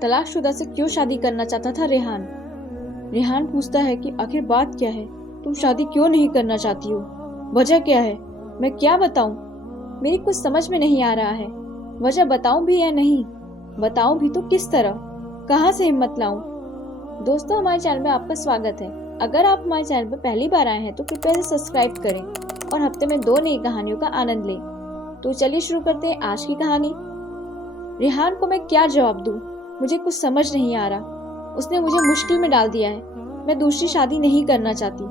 तलाकशुदा से क्यों शादी करना चाहता था रेहान। रेहान पूछता है कि आखिर बात क्या है, तुम शादी क्यों नहीं करना चाहती हो, वजह क्या है। मैं क्या बताऊं, मेरी कुछ समझ में नहीं आ रहा है। वजह बताऊं भी या नहीं, बताऊं भी तो किस तरह, कहाँ से हिम्मत लाऊं। दोस्तों, हमारे चैनल में आपका स्वागत है। अगर आप हमारे चैनल पर पहली बार आए हैं तो कृपया इसे सब्सक्राइब करें और हफ्ते में 2 नई कहानियों का आनंद लें। तो चलिए शुरू करते हैं आज की कहानी। रेहान को मैं क्या जवाब दूं, मुझे कुछ समझ नहीं आ रहा। उसने मुझे मुश्किल में डाल दिया है। मैं दूसरी शादी नहीं करना चाहती,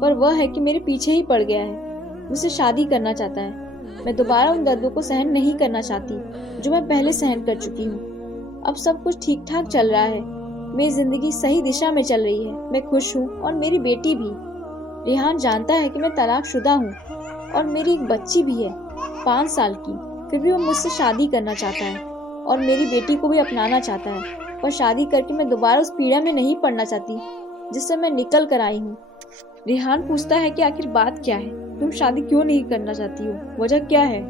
पर वह है कि मेरे पीछे ही पड़ गया है। मुझसे शादी करना चाहता है। मैं दोबारा उन दर्दों को सहन नहीं करना चाहती जो मैं पहले सहन कर चुकी हूँ। अब सब कुछ ठीक ठाक चल रहा है, मेरी जिंदगी सही दिशा में चल रही है। मैं खुश हूँ और मेरी बेटी भी। रेहान जानता है कि मैं तलाकशुदा हूँ और मेरी एक बच्ची भी है 5 साल की। फिर भी वो मुझसे शादी करना चाहता है और मेरी बेटी को भी अपनाना चाहता है। पर शादी करके मैं दोबारा उस पीड़ा में नहीं पड़ना चाहती जिससे मैं निकल कर आई हूँ। रेहान पूछता है कि आखिर बात क्या है, तुम शादी क्यों नहीं करना चाहती हो, वजह क्या है।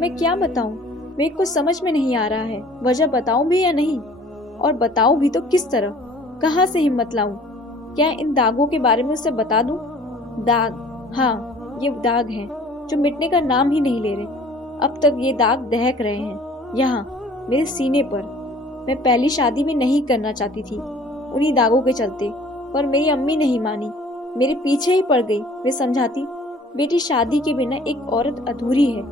मैं क्या बताऊं, मेरे को समझ में नहीं आ रहा है। वजह बताऊं भी या नहीं, और बताऊं भी तो किस तरह, कहाँ से हिम्मत लाऊं। क्या इन दागों के बारे में उसे बता दूं। दाग, हाँ ये दाग हैं जो मिटने का नाम ही नहीं ले रहे। अब तक ये दाग दहक रहे हैं यहाँ मेरे सीने पर। मैं पहली शादी भी नहीं करना चाहती थी उन्हीं दागों के चलते, पर मेरी अम्मी नहीं मानी, मेरे पीछे ही पड़ गई। वे समझाती, बेटी शादी के बिना एक औरत अधूरी है,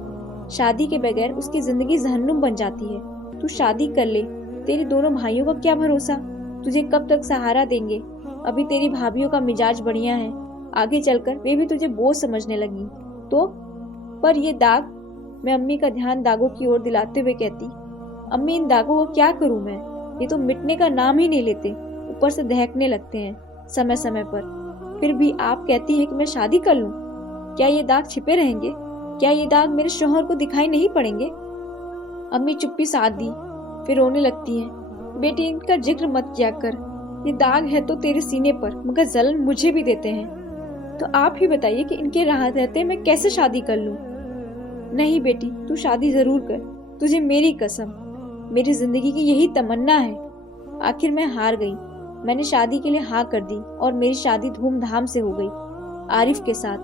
शादी के बगैर उसकी जिंदगी जहन्नुम बन जाती है। तू शादी कर ले, तेरे दोनों भाइयों का क्या भरोसा, तुझे कब तक सहारा देंगे। अभी तेरी भाभीियों का मिजाज बढ़िया है, आगे चलकर वे भी तुझे बोझ समझने लगी तो। पर ये दाग, मैं अम्मी का ध्यान दागों की ओर दिलाते हुए कहती, अम्मी इन दागों को क्या करूं मैं, ये तो मिटने का नाम ही नहीं लेते, ऊपर से दहकने लगते हैं समय समय पर। फिर भी आप कहती हैं कि मैं शादी कर लूं। क्या ये दाग छिपे रहेंगे, क्या ये दाग मेरे शौहर को दिखाई नहीं पड़ेंगे। अम्मी चुप्पी साध दी, फिर रोने लगती हैं। बेटी इनका जिक्र मत किया कर, ये दाग है तो तेरे सीने पर, मगर जलन मुझे भी देते हैं। तो आप ही बताइए कि इनके राह रहते मैं कैसे शादी कर लूं। नहीं बेटी, तू शादी जरूर कर, तुझे मेरी कसम, मेरी जिंदगी की यही तमन्ना है। आखिर मैं हार गई। मैंने शादी के लिए हाँ कर दी और मेरी शादी धूमधाम से हो गई आरिफ के साथ।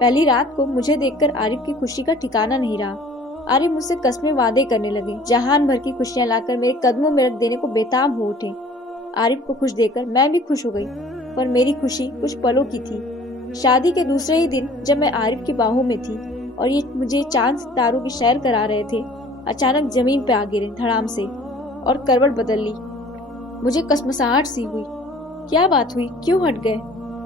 पहली रात को मुझे देखकर आरिफ की खुशी का ठिकाना नहीं रहा। आरिफ मुझसे कस्में वादे करने लगे, जहान भर की खुशियां लाकर मेरे कदमों में रख देने को बेताब हो उठे। आरिफ को खुश देखकर मैं भी खुश हो गई, पर मेरी खुशी कुछ पलों की थी। शादी के दूसरे ही दिन जब मैं आरिफ की बाहों में थी और ये मुझे चांद सितारों की सैर करा रहे थे, अचानक जमीन पे आ गिरे धड़ाम से और करवट बदल ली। मुझे कसमसाहट सी हुई। क्या बात हुई, क्यों हट गए।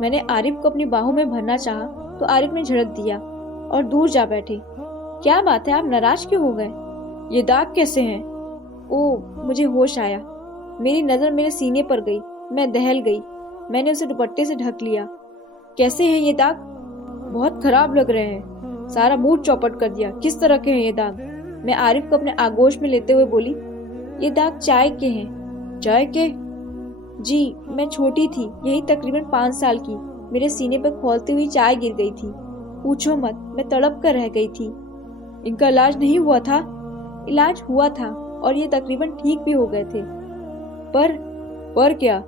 मैंने आरिफ को अपनी बाहों में भरना चाहा तो आरिफ ने झड़क दिया और दूर जा बैठे। क्या बात है, आप नाराज क्यों हो गए, ये दाग कैसे हैं। ओह, मुझे होश आया। मेरी नजर मेरे सीने पर गई, मैं दहल गई। मैंने उसे दुपट्टे से ढक लिया। कैसे हैं ये दाग, बहुत खराब लग रहे हैं, सारा मूड चौपट कर दिया। किस तरह के हैं ये दाग। मैं आरिफ को अपने आगोश में लेते हुए बोली, ये दाग चाय के हैं। चाय के? जी, मैं छोटी थी, यही तकरीबन 5 साल की, मेरे सीने पर खौलती हुई चाय गिर गई थी। पूछो मत, मैं तड़प कर रह गई थी। इनका इलाज नहीं हुआ था? इलाज हुआ था और ये तकरीबन ठीक भी हो गए थे। पर क्या?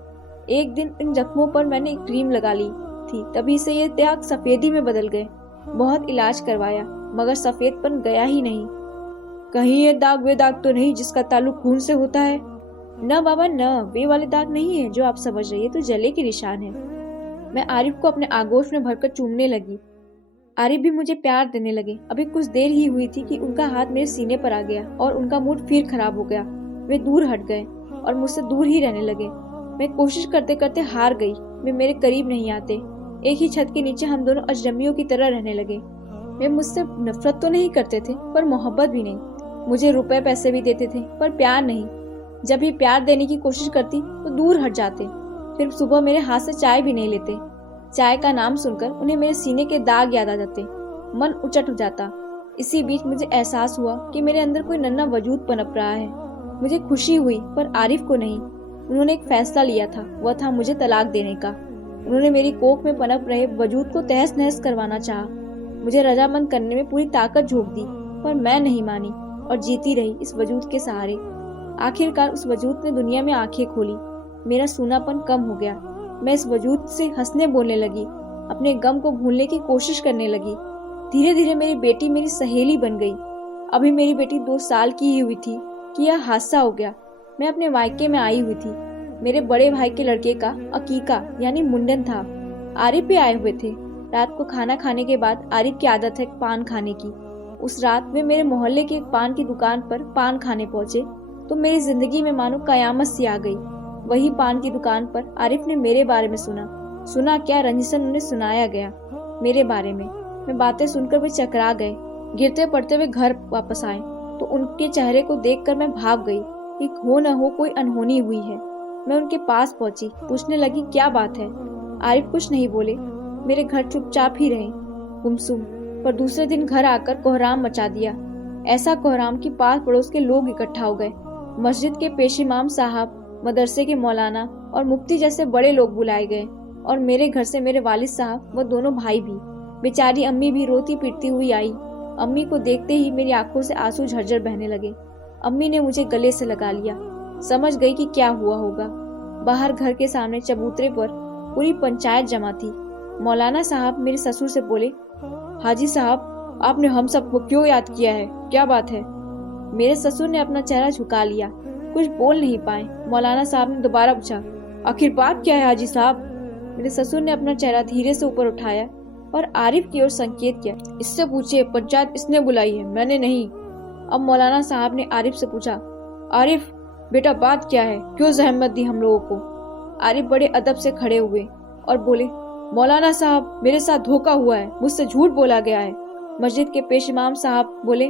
एक दिन इन जख्मों पर मैंने एक क्रीम लगा ली थी, तभी से ये दाग सफेदी में बदल गए। बहुत इलाज करवाया मगर सफेदपन गया ही नहीं। कहीं ये दाग वे दाग तो नहीं जिसका ताल्लुक खून से होता है। न बाबा न, वे वाले दाग नहीं है जो आप समझ रही है, तो जले के निशान है। मैं आरिफ को अपने आगोश में भरकर चूमने लगी। आरिफ भी मुझे प्यार देने लगे। अभी कुछ देर ही हुई थी कि उनका हाथ मेरे सीने पर आ गया और उनका मूड फिर खराब हो गया। वे दूर हट गए और मुझसे दूर ही रहने लगे। मैं कोशिश करते करते हार गई। वे मेरे करीब नहीं आते। एक ही छत के नीचे हम दोनों अजनबियों की तरह रहने लगे। वे मुझसे नफरत तो नहीं करते थे, पर मोहब्बत भी नहीं। मुझे रुपए पैसे भी देते थे, पर प्यार नहीं। जब भी प्यार देने की कोशिश करती तो दूर हट जाते। फिर सुबह मेरे हाथ से चाय भी नहीं लेते। चाय का नाम सुनकर उन्हें मेरे सीने के दाग याद आ जाते, मन उचट हो जाता। इसी बीच मुझे एहसास हुआ कि मेरे अंदर कोई नन्हा वजूद पनप रहा है। मुझे खुशी हुई, पर आरिफ को नहीं। उन्होंने एक फैसला लिया था, वह था मुझे तलाक देने का। उन्होंने मेरी कोख में पनप रहे वजूद को तहस नहस करवाना चाहा। मुझे रजामंद करने में पूरी ताकत झोंक दी, पर मैं नहीं मानी और जीती रही इस वजूद के सहारे। आखिरकार उस वजूद ने दुनिया में आंखें खोली। मेरा सूनापन कम हो गया। मैं इस वजूद से हंसने बोलने लगी, अपने गम को भूलने की कोशिश करने लगी। धीरे धीरे मेरी बेटी मेरी सहेली बन गई। अभी मेरी बेटी 2 साल की ही हुई थी कि यह हादसा हो गया। मैं अपने मायके में आई हुई थी। मेरे बड़े भाई के लड़के का अकीका यानी मुंडन था। आरिफ भी आए हुए थे। रात को खाना खाने के बाद आरिफ की आदत है पान खाने की। उस रात वे मेरे मोहल्ले की एक पान की दुकान पर पान खाने पहुंचे तो मेरी जिंदगी में मानो कयामत सी आ गई। वही पान की दुकान पर आरिफ ने मेरे बारे में सुना क्या, रंजिशन उन्हें सुनाया गया मेरे बारे में। मैं बातें सुनकर वे चकरा गए। गिरते पड़ते हुए घर वापस आए तो उनके चेहरे को देखकर मैं भाग गई कि हो न हो कोई अनहोनी हुई है। मैं उनके पास पहुंची, पूछने लगी क्या बात है। आरिफ कुछ नहीं बोले। मेरे घर चुपचाप ही रहे, गुमसुम। पर दूसरे दिन घर आकर कोहराम मचा दिया। ऐसा कोहराम कि पास पड़ोस के लोग इकट्ठा हो गए। मस्जिद के पेश इमाम साहब, मदरसे के मौलाना और मुफ्ती जैसे बड़े लोग बुलाए गए और मेरे घर से मेरे वालिद साहब व दोनों भाई भी। बेचारी अम्मी भी रोती पीटती हुई आई। अम्मी को देखते ही मेरी आंखों से आंसू झरझर बहने लगे। अम्मी ने मुझे गले से लगा लिया। समझ गई कि क्या हुआ होगा। बाहर घर के सामने चबूतरे पर पूरी पंचायत जमा थी। मौलाना साहब मेरे ससुर से बोले, हाजी साहब आपने हम सबको क्यों याद किया है, क्या बात है। मेरे ससुर ने अपना चेहरा झुका लिया, कुछ बोल नहीं पाए। मौलाना साहब ने दोबारा पूछा, आखिर बात क्या है हाजी साहब। मेरे ससुर ने अपना चेहरा धीरे से ऊपर उठाया और आरिफ की ओर संकेत किया, इससे पूछिए, पंचायत इसने बुलाई है, मैंने नहीं। अब मौलाना साहब ने आरिफ से पूछा, आरिफ बेटा बात क्या है, क्यों जहमत दी हम लोगों को। आरिफ बड़े अदब से खड़े हुए और बोले, मौलाना साहब मेरे साथ धोखा हुआ है, मुझसे झूठ बोला गया है। मस्जिद के पेश इमाम साहब बोले,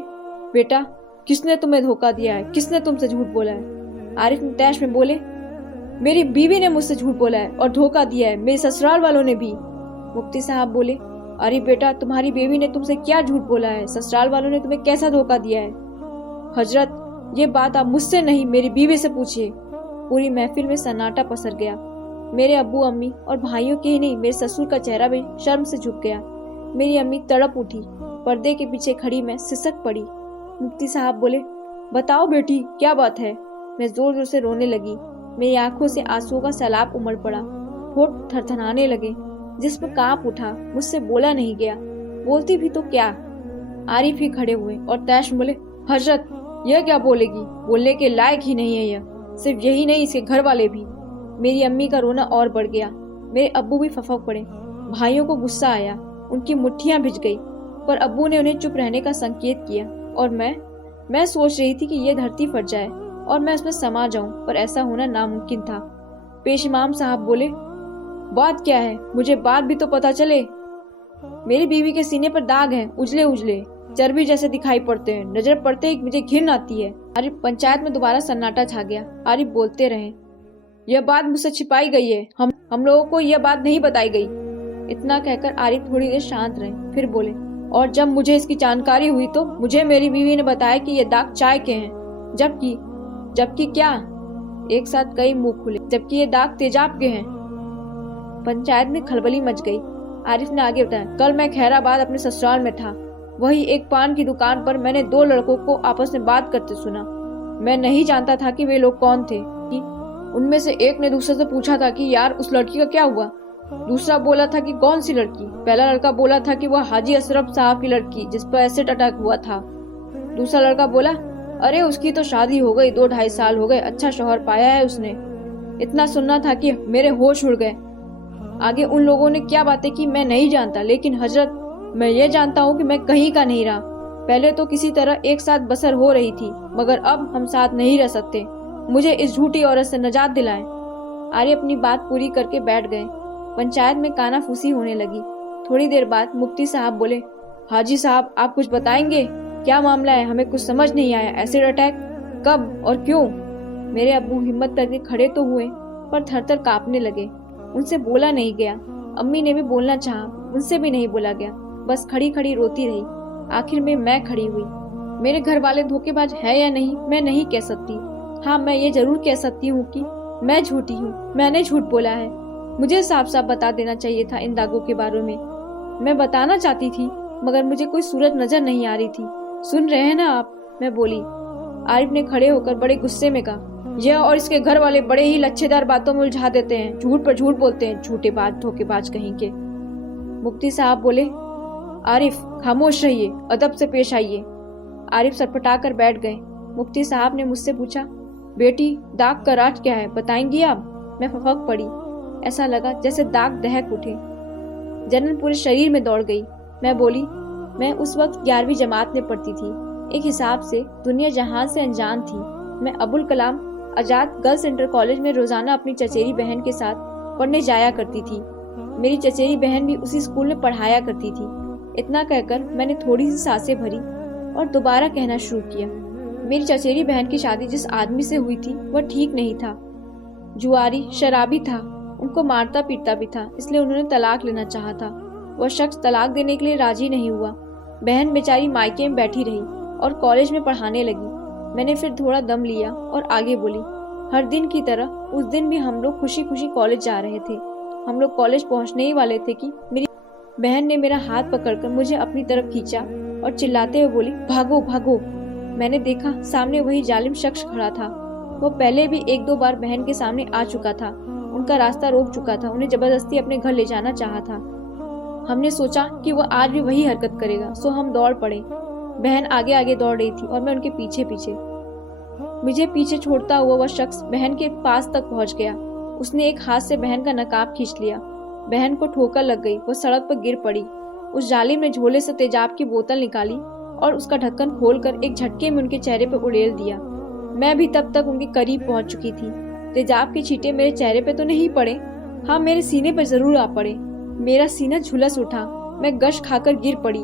बेटा किसने तुम्हें धोखा दिया है, किसने तुमसे झूठ बोला है। आरिफ तैश में बोले, मेरी बीवी ने मुझसे झूठ बोला है और धोखा दिया है, मेरे ससुराल वालों ने भी। मुफ्ती साहब बोले, अरे बेटा तुम्हारी बीवी ने तुमसे क्या झूठ बोला है, ससुराल वालों ने तुम्हें कैसा धोखा दिया है। हजरत ये बात आप मुझसे नहीं मेरी बीवी से पूछिए। पूरी महफिल में सन्नाटा पसर गया। मेरे अब्बू अम्मी और भाइयों के ही नहीं, मेरे ससुर का चेहरा भी शर्म से झुक गया। मेरी अम्मी तड़प उठी। पर्दे के पीछे खड़ी मैं सिसक पड़ी। मुफ्ती साहब बोले, बताओ बेटी क्या बात है। मैं जोर जोर से रोने लगी। मेरी आंखों से आंसुओं का सैलाब उमड़ पड़ा। होठ थरथराने लगे, जिस्म कांप उठा। मुझसे बोला नहीं गया, बोलती भी तो क्या। आरिफ ही खड़े हुए और तैश बोले, हजरत यह क्या बोलेगी, बोलने के लायक ही नहीं है यह। सिर्फ यही नहीं, इसके घर वाले भी। मेरी अम्मी का रोना और बढ़ गया। मेरे अब्बू भी फफक पड़े। भाइयों को गुस्सा आया, उनकी मुट्ठियां भिज गई। पर अब्बू ने उन्हें चुप रहने का संकेत किया और मैं सोच रही थी कि यह धरती फट जाए और मैं उसमें समा जाऊं, पर ऐसा होना नामुमकिन था। पेश इमाम साहब बोले, बात क्या है, मुझे बात भी तो पता चले। मेरी बीवी के सीने पर दाग हैं, उजले उजले चर्बी जैसे दिखाई पड़ते हैं। नजर पड़ते ही मुझे घिन आती है। आरिफ पंचायत में दोबारा सन्नाटा छा गया। आरिफ बोलते रहे, यह बात मुझसे छिपाई गई है, हम लोगों को यह बात नहीं बताई गई। इतना कहकर आरिफ थोड़ी देर शांत रहे, फिर बोले, और जब मुझे इसकी जानकारी हुई तो मुझे मेरी बीवी ने बताया कि ये दाग चाय के हैं। जबकि क्या? एक साथ कई मुंह खुले, जबकि ये दाग तेजाब के हैं। पंचायत में खलबली मच गई। आरिफ ने आगे बताया, कल मैं खैराबाद अपने ससुराल में था। वही एक पान की दुकान पर मैंने 2 लड़कों को आपस में बात करते सुना। मैं नहीं जानता था कि वे लोग कौन थे। उनमें से एक ने दूसरे से पूछा था कि यार उस लड़की का क्या हुआ। दूसरा बोला था कि कौन सी लड़की। पहला लड़का बोला था कि वह हाजी अशरफ साहब की लड़की जिस पर एसिड अटैक हुआ था। दूसरा लड़का बोला, अरे उसकी तो शादी हो गई, 2-2.5 साल हो गए, अच्छा शौहर पाया है उसने। इतना सुनना था कि मेरे होश उड़ गए। आगे उन लोगों ने क्या बातें की मैं नहीं जानता, लेकिन हजरत मैं ये जानता हूँ कि मैं कहीं का नहीं रहा। पहले तो किसी तरह एक साथ बसर हो रही थी, मगर अब हम साथ नहीं रह सकते। मुझे इस झूठी औरत से निजात दिलाएं। आर्य अपनी बात पूरी करके बैठ गए। पंचायत में कानाफूसी होने लगी। थोड़ी देर बाद मुफ्ती साहब बोले, हाजी साहब आप कुछ बताएंगे, क्या मामला है, हमें कुछ समझ नहीं आया। एसिड अटैक कब और क्यों? मेरे अब्बू हिम्मत करके खड़े तो हुए पर थरथर कांपने लगे। उनसे बोला नहीं गया। अम्मी ने भी बोलना चाहा, उनसे भी नहीं बोला गया। बस खड़ी खड़ी रोती रही। आखिर में मैं खड़ी हुई। मेरे घर वाले धोखेबाज है या नहीं मैं नहीं कह सकती। हाँ, मैं ये जरूर कह सकती हूँ कि मैं झूठी हूँ, मैंने झूठ बोला है। मुझे साफ साफ बता देना चाहिए था इन दागों के बारे में। मैं बताना चाहती थी मगर मुझे कोई सूरत नजर नहीं आ रही थी। सुन रहे हैं ना आप? मैं बोली, आरिफ ने खड़े होकर बड़े गुस्से में कहा, यह और इसके घर वाले बड़े ही लच्छेदार बातों में उलझा देते हैं, झूठ पर झूठ बोलते हैं, झूठे बात धोखेबाज कहीं के। मुफ्ती साहब बोले, आरिफ खामोश रहिए, अदब से पेश आइए। आरिफ सटपटा कर बैठ गए। मुफ्ती साहब ने मुझसे पूछा, बेटी दाग का राज क्या है, बताएंगी आप? मैं फफक पड़ी। ऐसा लगा जैसे दाग दहक उठे, जलन पूरे शरीर में दौड़ गई। मैं बोली, मैं उस वक्त 11वीं जमात में पढ़ती थी। एक हिसाब से दुनिया जहान से अनजान थी। मैं Abul Kalam Azad girls inter college में रोजाना अपनी चचेरी बहन के साथ पढ़ने जाया करती थी। मेरी चचेरी बहन भी उसी स्कूल में पढ़ाया करती थी। इतना कहकर मैंने थोड़ी सी सांसें भरी और दोबारा कहना शुरू किया, मेरी चचेरी बहन की शादी जिस आदमी से हुई थी वह ठीक नहीं था। जुआरी शराबी था, उनको मारता पीटता भी था, इसलिए उन्होंने तलाक लेना चाहा था। वह शख्स तलाक देने के लिए राजी नहीं हुआ। बहन बेचारी मायके में बैठी रही और कॉलेज में पढ़ाने लगी। मैंने फिर थोड़ा दम लिया और आगे बोली, हर दिन की तरह उस दिन भी हम लोग खुशी खुशी कॉलेज जा रहे थे। हम लोग कॉलेज पहुंचने ही वाले थे कि मेरी बहन ने मेरा हाथ पकड़कर मुझे अपनी तरफ खींचा और चिल्लाते हुए बोली, भागो भागो। मैंने देखा सामने वही जालिम शख्स खड़ा था। वो पहले भी 1-2 बार बहन के सामने आ चुका था, उनका रास्ता रोक चुका था, उन्हें जबरदस्ती अपने घर ले जाना चाहा था। हमने सोचा कि वह आज भी वही हरकत करेगा, सो हम दौड़ पड़े। बहन आगे आगे दौड़ रही थी और मैं उनके पीछे पीछे। मुझे पीछे छोड़ता हुआ वह शख्स बहन के पास तक पहुंच गया। उसने एक हाथ से बहन का नकाब खींच लिया। बहन को ठोकर लग गई, वो सड़क पर गिर पड़ी। उस जालिम ने झोले से तेजाब की बोतल निकाली और उसका ढक्कन खोलकर एक झटके में उनके चेहरे पर उड़ेल दिया। मैं भी तब तक उनके करीब पहुंच चुकी थी। तेजाब के छींटे मेरे चेहरे पे तो नहीं पड़े, हाँ मेरे सीने पर जरूर आ पड़े। मेरा सीना झुलस उठा, मैं गश खाकर गिर पड़ी।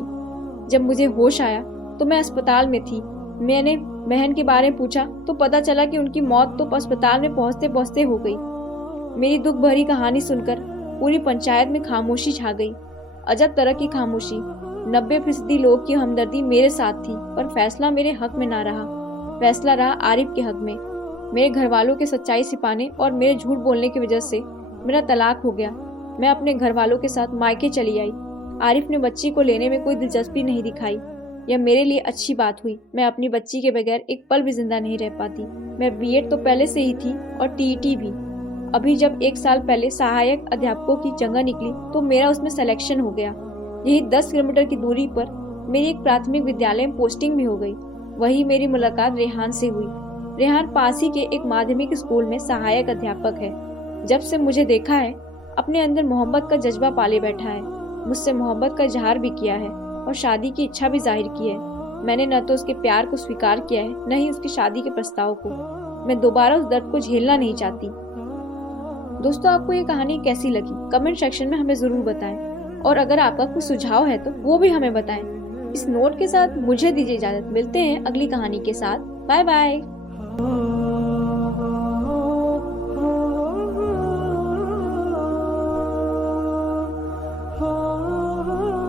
जब मुझे होश आया तो मैं अस्पताल में थी। मैंने बहन के बारे में पूछा तो पता चला कि उनकी मौत तो अस्पताल में पहुंचते पहुंचते हो गई। मेरी दुख भरी कहानी सुनकर पूरी पंचायत में खामोशी छा गई। अजब तरह की खामोशी। 90% लोग की हमदर्दी मेरे साथ थी, पर फैसला मेरे हक में ना रहा। फैसला रहा आरिफ के हक में। मेरे घर वालों के सच्चाई छिपाने और मेरे झूठ बोलने की वजह से मेरा तलाक हो गया। मैं अपने घर वालों के साथ मायके चली आई। आरिफ ने बच्ची को लेने में कोई दिलचस्पी नहीं दिखाई। यह मेरे लिए अच्छी बात हुई। मैं अपनी बच्ची के बगैर एक पल भी जिंदा नहीं रह पाती। मैं बीएड तो पहले से ही थी और टीईटी भी। अभी जब 1 साल पहले सहायक अध्यापकों की जगह निकली तो मेरा उसमें सिलेक्शन हो गया। यही 10 किलोमीटर की दूरी पर मेरी एक प्राथमिक विद्यालय में पोस्टिंग भी हो गई। वही मेरी मुलाकात रेहान से हुई। रेहान पास ही के एक माध्यमिक स्कूल में सहायक अध्यापक है। जब से मुझे देखा है अपने अंदर मोहब्बत का जज्बा पाले बैठा है। मुझसे मोहब्बत का इजहार भी किया है और शादी की इच्छा भी जाहिर की है। मैंने न तो उसके प्यार को स्वीकार किया है, न ही उसकी शादी के प्रस्ताव को। मैं दोबारा उस दर्द को झेलना नहीं चाहती। दोस्तों, आपको ये कहानी कैसी लगी कमेंट सेक्शन में हमें जरूर बताएं और अगर आपका कुछ सुझाव है तो वो भी हमें बताएं। इस नोट के साथ मुझे दीजिए इजाजत। मिलते हैं अगली कहानी के साथ। Bye bye.